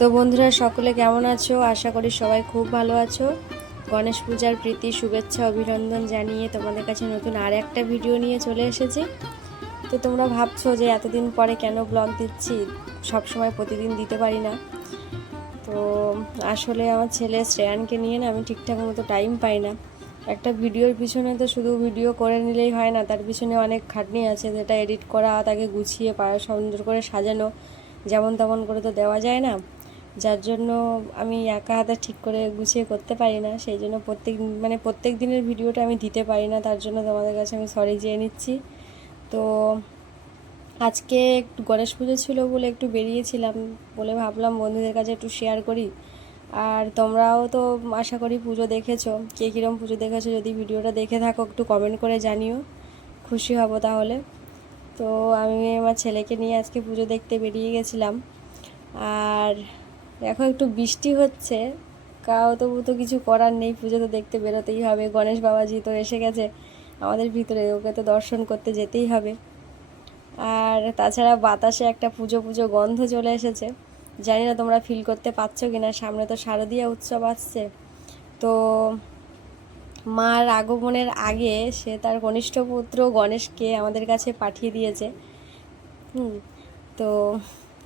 তো বন্ধুরা, সকলে কেমন আছো? আশা করি সবাই খুব ভালো আছো। গণেশ পূজার প্রীতি শুভেচ্ছা অভিনন্দন জানিয়ে তোমাদের কাছে নতুন আর একটা ভিডিও নিয়ে চলে এসেছি। তো তোমরা ভাবছো যে এতদিন পরে কেন ব্লগ দিচ্ছি, সব সময় প্রতিদিন দিতে পারি না। তো আসলে আমার ছেলে শ্রেয়ানকে নিয়ে না আমি ঠিকঠাক মতো টাইম পাই না। একটা ভিডিওর পিছনে তো শুধু ভিডিও করে নিলেই হয় না, তার পিছনে অনেক খাটনি আছে, যেটা এডিট করা, তাকে গুছিয়ে সুন্দর করে সাজানো, যেমন তেমন করে তো দেওয়া যায় না। যার জন্য আমি একা হাতে ঠিক করে গুছিয়ে করতে পারি না, সেই জন্য প্রত্যেক দিনের ভিডিওটা আমি দিতে পারি না। তার জন্য তোমাদের কাছে আমি সরি চেয়ে নিচ্ছি। তো আজকে একটু গণেশ পুজো ছিল বলে একটু বেরিয়েছিলাম, বলে ভাবলাম বন্ধুদের কাছে একটু শেয়ার করি। আর তোমরাও তো আশা করি পুজো দেখেছো, কে কীরকম পুজো দেখেছো যদি ভিডিওটা দেখে থাকো একটু কমেন্ট করে জানিও, খুশি হব তাহলে। তো আমি আমার ছেলেকে নিয়ে আজকে পুজো দেখতে বেরিয়ে গেছিলাম। আর দেখো একটু বৃষ্টি হচ্ছে, তবু তো কিছু করার নেই, পুজো তো দেখতে বেরোতেই হবে। গণেশ বাবাজি তো এসে গেছে আমাদের ভিতরে, ওকে তো দর্শন করতে যেতেই হবে। আর তাছাড়া বাতাসে একটা পুজো পুজো গন্ধ চলে এসেছে, জানি না তোমরা ফিল করতে পারছো কিনা। সামনে তো শারদীয়া উৎসব আসছে, তো মার আগমনের আগে সে তার কনিষ্ঠ পুত্র গণেশকে আমাদের কাছে পাঠিয়ে দিয়েছে। তো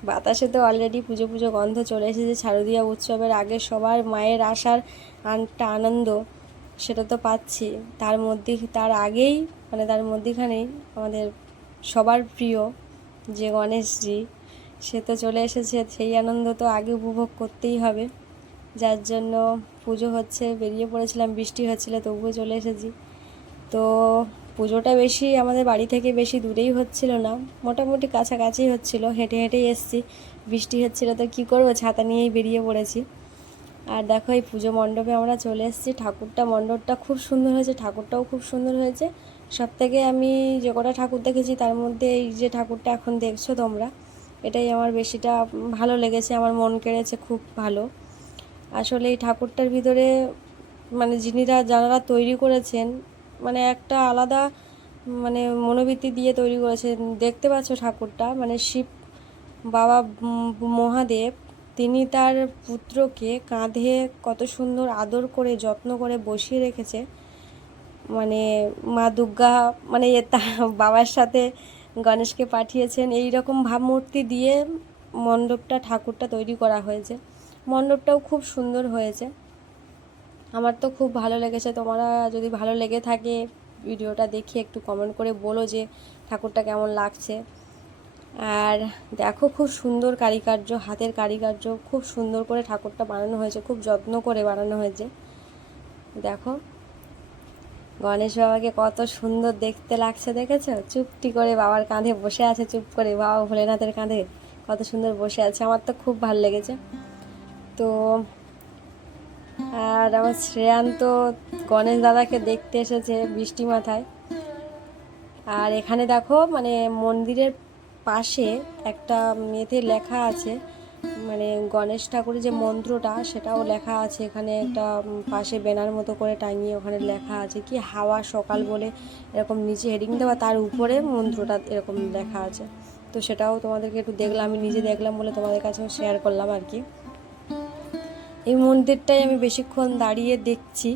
বাতাসে তো অলরেডি পুজো পুজো গন্ধ চলে এসেছে। শারদীয়া উৎসবের আগে সবার মায়ের আসার একটা আনন্দ, সেটা তো পাচ্ছি। তার আগেই তার মধ্যেখানেই আমাদের সবার প্রিয় যে গণেশজি, সে তো চলে এসেছে, সেই আনন্দ তো আগে উপভোগ করতেই হবে। যার জন্য পুজো হচ্ছে, বেরিয়ে পড়েছিলাম, বৃষ্টি হচ্ছিলো তবুও চলে এসেছি। তো পুজোটা বেশি আমাদের বাড়ি থেকে বেশি দূরেই হচ্ছিল না, মোটামুটি কাছাকাছি হচ্ছিল, হেঁটে হেঁটেই এসছি। বৃষ্টি হচ্ছিলো তো কী করবো, ছাতা নিয়েই বেরিয়ে পড়েছি। আর দেখো এই পুজো মণ্ডপে আমরা চলে এসেছি। মণ্ডপটা খুব সুন্দর হয়েছে, ঠাকুরটাও খুব সুন্দর হয়েছে। সব থেকে আমি যে কটা ঠাকুর দেখেছি তার মধ্যে এই যে ঠাকুরটা এখন দেখছো তোমরা, এটাই আমার বেশিটা ভালো লেগেছে, আমার মন কেড়েছে, খুব ভালো। আসলে এই ঠাকুরটার ভিতরে যারা তৈরি করেছেন, একটা আলাদা মনোবৃত্তি দিয়ে তৈরি করেছেন। দেখতে পাচ্ছ ঠাকুরটা, শিব বাবা মহাদেব, তিনি তার পুত্রকে কাঁধে কত সুন্দর আদর করে যত্ন করে বসিয়ে রেখেছে। মা দুর্গা বাবার সাথে গণেশকে পাঠিয়েছেন, এই রকম ভাবমূর্তি দিয়ে ঠাকুরটা তৈরি করা হয়েছে। মণ্ডপটাও খুব সুন্দর হয়েছে, আমার তো খুব ভালো লেগেছে। তোমরা যদি ভালো লেগে থাকে ভিডিওটা দেখে একটু কমেন্ট করে বলো যে ঠাকুরটা কেমন লাগছে। আর দেখো খুব সুন্দর কারিকার্য, হাতের কারিকার্য, খুব সুন্দর করে ঠাকুরটা বানানো হয়েছে, খুব যত্ন করে বানানো হয়েছে। দেখো গণেশ বাবাকে কত সুন্দর দেখতে লাগছে, দেখেছো? চুপটি করে বাবার কাঁধে বসে আছে, চুপ করে বাবা ভোলেনাথের কাঁধে কত সুন্দর বসে আছে, আমার তো খুব ভালো লেগেছে। তো আর আমার শ্রেয়ান তো গণেশ দাদাকে দেখতে এসেছে বৃষ্টি মাথায়। আর এখানে দেখো মন্দিরের পাশে একটা মেয়েতে লেখা আছে, গণেশ ঠাকুরের যে মন্ত্রটা সেটাও লেখা আছে এখানে। একটা পাশে ব্যানার মতো করে টাঙিয়ে ওখানে লেখা আছে কি হাওয়া সকাল বলে, এরকম নিচে হেডিং দেওয়া, তার উপরে মন্ত্রটা এরকম লেখা আছে। তো সেটাও তোমাদেরকে একটু দেখলাম, আমি নিজে দেখলাম বলে তোমাদের কাছেও শেয়ার করলাম আর কি। এই মন্দিরটাই আমি বেশিক্ষণ দাঁড়িয়ে দেখছি,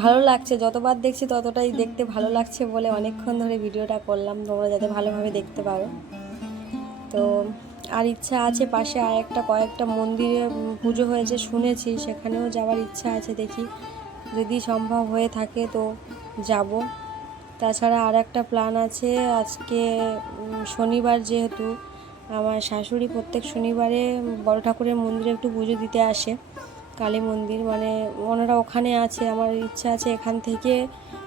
ভালো লাগছে, যতবার দেখছি ততটাই দেখতে ভালো লাগছে বলে অনেকক্ষণ ধরে ভিডিওটা করলাম, তোমরা যাতে ভালোভাবে দেখতে পারো। তো আর ইচ্ছা আছে পাশে আর কয়েকটা মন্দিরে পুজো হয়েছে শুনেছি, সেখানেও যাওয়ার ইচ্ছা আছে, দেখি যদি সম্ভব হয়ে থাকে তো যাব। তাছাড়া আর একটা প্ল্যান আছে, আজকে শনিবার যেহেতু, আমার শাশুড়ি প্রত্যেক শনিবারে বড় ঠাকুরের মন্দিরে একটু পুজো দিতে আসে, কালী মন্দির, ওনারা ওখানে আছে। আমার ইচ্ছা আছে এখান থেকে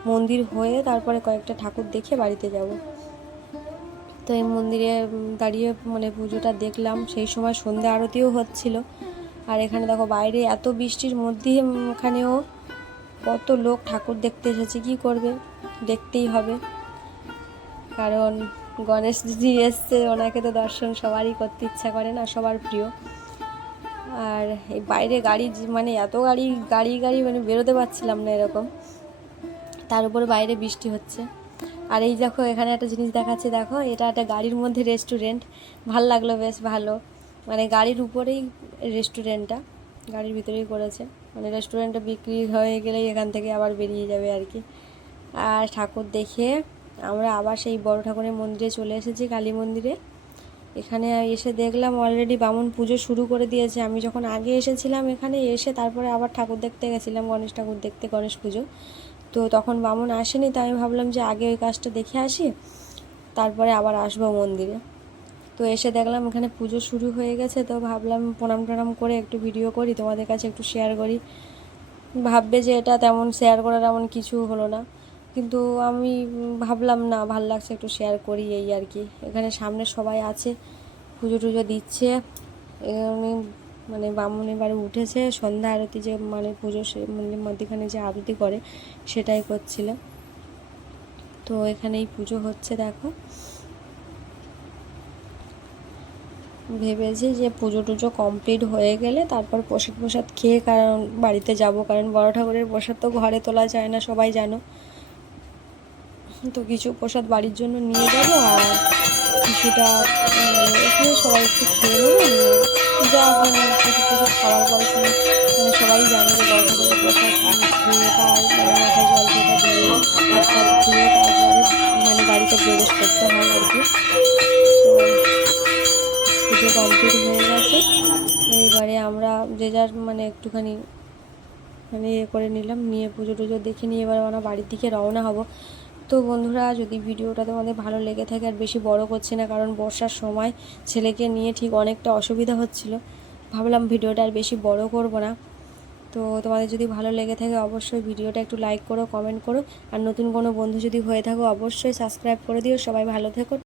মন্দির হয়ে তারপরে কয়েকটা ঠাকুর দেখে বাড়িতে যাব। তো এই মন্দিরে দাঁড়িয়ে পুজোটা দেখলাম, সেই সময় সন্ধ্যা আরতিও হচ্ছিল। আর এখানে দেখো বাইরে এত বৃষ্টির মধ্যে এখানেও কত লোক ঠাকুর দেখতে এসেছে, কি করবে, দেখতেই হবে, কারণ গণেশজি এসছে, ওনাকে তো দর্শন সবারই করতে ইচ্ছা করে না, সবার প্রিয়। আর এই বাইরে গাড়ি এত গাড়ি বেরোতে পারছিলাম না এরকম। তার উপরে বাইরে বৃষ্টি হচ্ছে। আর এই দেখো এখানে একটা জিনিস দেখাচ্ছে, দেখো এটা একটা গাড়ির মধ্যে রেস্টুরেন্ট। ভাল লাগলো, বেশ ভালো, মানে গাড়ির উপরেই রেস্টুরেন্টটা, গাড়ির ভিতরেই করেছে। মানে রেস্টুরেন্টটা বিক্রি হয়ে গেলেই এখান থেকে আবার বেরিয়ে যাবে আর কি। আর ঠাকুর দেখে আমরা আবার সেই বড় ঠাকুরের মন্দিরে চলে এসেছি, কালী মন্দিরে। এখানে এসে দেখলাম অলরেডি বামুন পুজো শুরু করে দিয়েছে। আমি যখন আগে এসেছিলাম এখানে এসে তারপরে আবার ঠাকুর দেখতে গেছিলাম, গণেশ ঠাকুর দেখতে, গণেশ পুজো, তো তখন বামুন আসেনি। তাই আমি ভাবলাম যে আগে ওই কাজটা দেখে আসি, তারপরে আবার আসবো মন্দিরে। তো এসে দেখলাম এখানে পুজো শুরু হয়ে গেছে, তো ভাবলাম প্রণাম টনাম করে একটু ভিডিও করি, তোমাদের কাছে একটু শেয়ার করি। ভাববে যে এটা তেমন শেয়ার করার এমন কিছু হলো না, কিন্তু আমি ভাবলাম না, ভাল লাগছে একটু শেয়ার করি, এই আর কি। এখানে সামনে সবাই আছে, পুজো টুজো দিচ্ছে। এখানে মানে বামুন এবারে উঠেছে, সন্ধ্যা আরতি যে মানে পুজো মানে মধ্যখানে যে আরতি করে সেটাই করছিল। তো এখানে এই পুজো হচ্ছে, দেখো। ভেবেছি যে পুজো টুজো কমপ্লিট হয়ে গেলে তারপর প্রসাদ প্রসাদ খেয়ে কারণ বাড়িতে যাব, কারণ বড় ঠাকুরের প্রসাদ তো ঘরে তোলা যায় না, সবাই জানো। তো কিছু প্রসাদ বাড়ির জন্য নিয়ে যাব, আর কিছুটা মানে এখানে সবাই একটু খেয়ে নেবো। যা মানে প্রসাদ টসাদ খাওয়ার পরে শুনে মানে সবাই জানে যে বড় ঠাকুরের প্রসাদ খেয়ে তার মানে মাথায় জল ফোঁটা দিয়ে হাত টাত ধুয়ে তারপরে মানে বাড়িতে প্রবেশ করতে হয় আর কি। তো পুজো কমপ্লিট হয়ে গেছে, এইবারে আমরা যে যার মানে একটুখানি মানে ইয়ে করে নিলাম, নিয়ে পুজো টুজো দেখে নিয়ে এবার আমরা বাড়ির দিকে রওনা হব। তো বন্ধুরা, যদি ভিডিওটা তোমাদের ভালো লেগে থাকে, আর বেশি বড় করছি না কারণ বর্ষার সময় ছেলেকে নিয়ে ঠিক অনেকটা অসুবিধা হচ্ছিল, ভাবলাম ভিডিওটা আর বেশি বড় করব না। তো তোমাদের যদি ভালো লেগে থাকে অবশ্যই ভিডিওটা একটু লাইক করো, কমেন্ট করো, আর নতুন কোনো বন্ধু যদি হয়ে থাকো অবশ্যই সাবস্ক্রাইব করে দিও। সবাই ভালো থেকো।